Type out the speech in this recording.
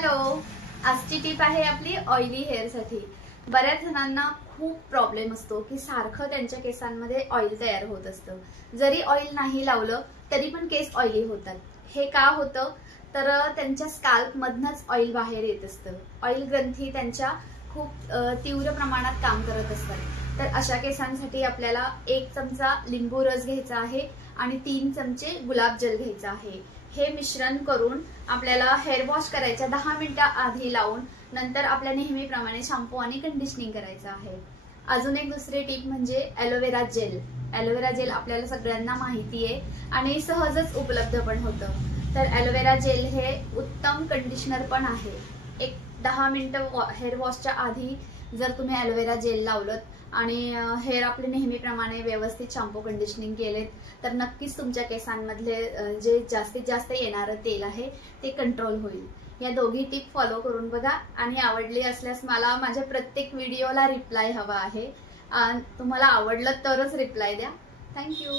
Hello, आजची tip आहे आपली ऑइली हेअरसाठी। बऱ्याच जणांना खूप प्रॉब्लेम असतो की सारखं त्यांच्या केसांमध्ये ऑइल तयार होत असतं। जरी ऑइल नाही लावलं तरी पण केस ऑइली होतात। हे का होतं तर त्यांच्या स्कॅल्प मधनच ऑइल बाहेर येत असतं। ऑइल ग्रंथी त्यांच्या खूप तीव्र प्रमाणात काम करत असतात। तर अशा केसांसाठी आपल्याला 1 चमचा लिंबू रस घ्यायचा आहे आणि 3 चमचे गुलाब जल घ्यायचा आहे। हे मिश्रण करून आपल्याला हेअर वॉश करायच्या 10 मिनिटं आधी लावून नंतर आपल्या नेहमीप्रमाणे शॅम्पू आणि कंडिशनिंग करायचं आहे। अजून एक दुसरी टिप म्हणजे एलोवेरा जेल। एलोवेरा जेल आपल्याला सगळ्यांना माहिती आहे आणि सहजच उपलब्ध पण होतं। तर एलोवेरा जेल हे उत्तम कंडिशनर पण आहे। एक 10 मिनिटं हेअर वॉशच्या आधी जर तुम्ही एलोवेरा जेल लावलत आणि हेअर आपले नेहमीप्रमाणे व्यवस्थित शॅम्पू कंडिशनिंग केलेत तर नक्कीच तुमच्या केसांमधले जे जास्तीत जास्त येणारं तेल आहे ते कंट्रोल होईल। या दोघी टिप फॉलो करून बघा आणि आवडली असल्यास मला माझ्या प्रत्येक व्हिडिओला रिप्लाय हवा आहे। तुम्हाला आवडलं तरच रिप्लाय द्या। थँक्यू।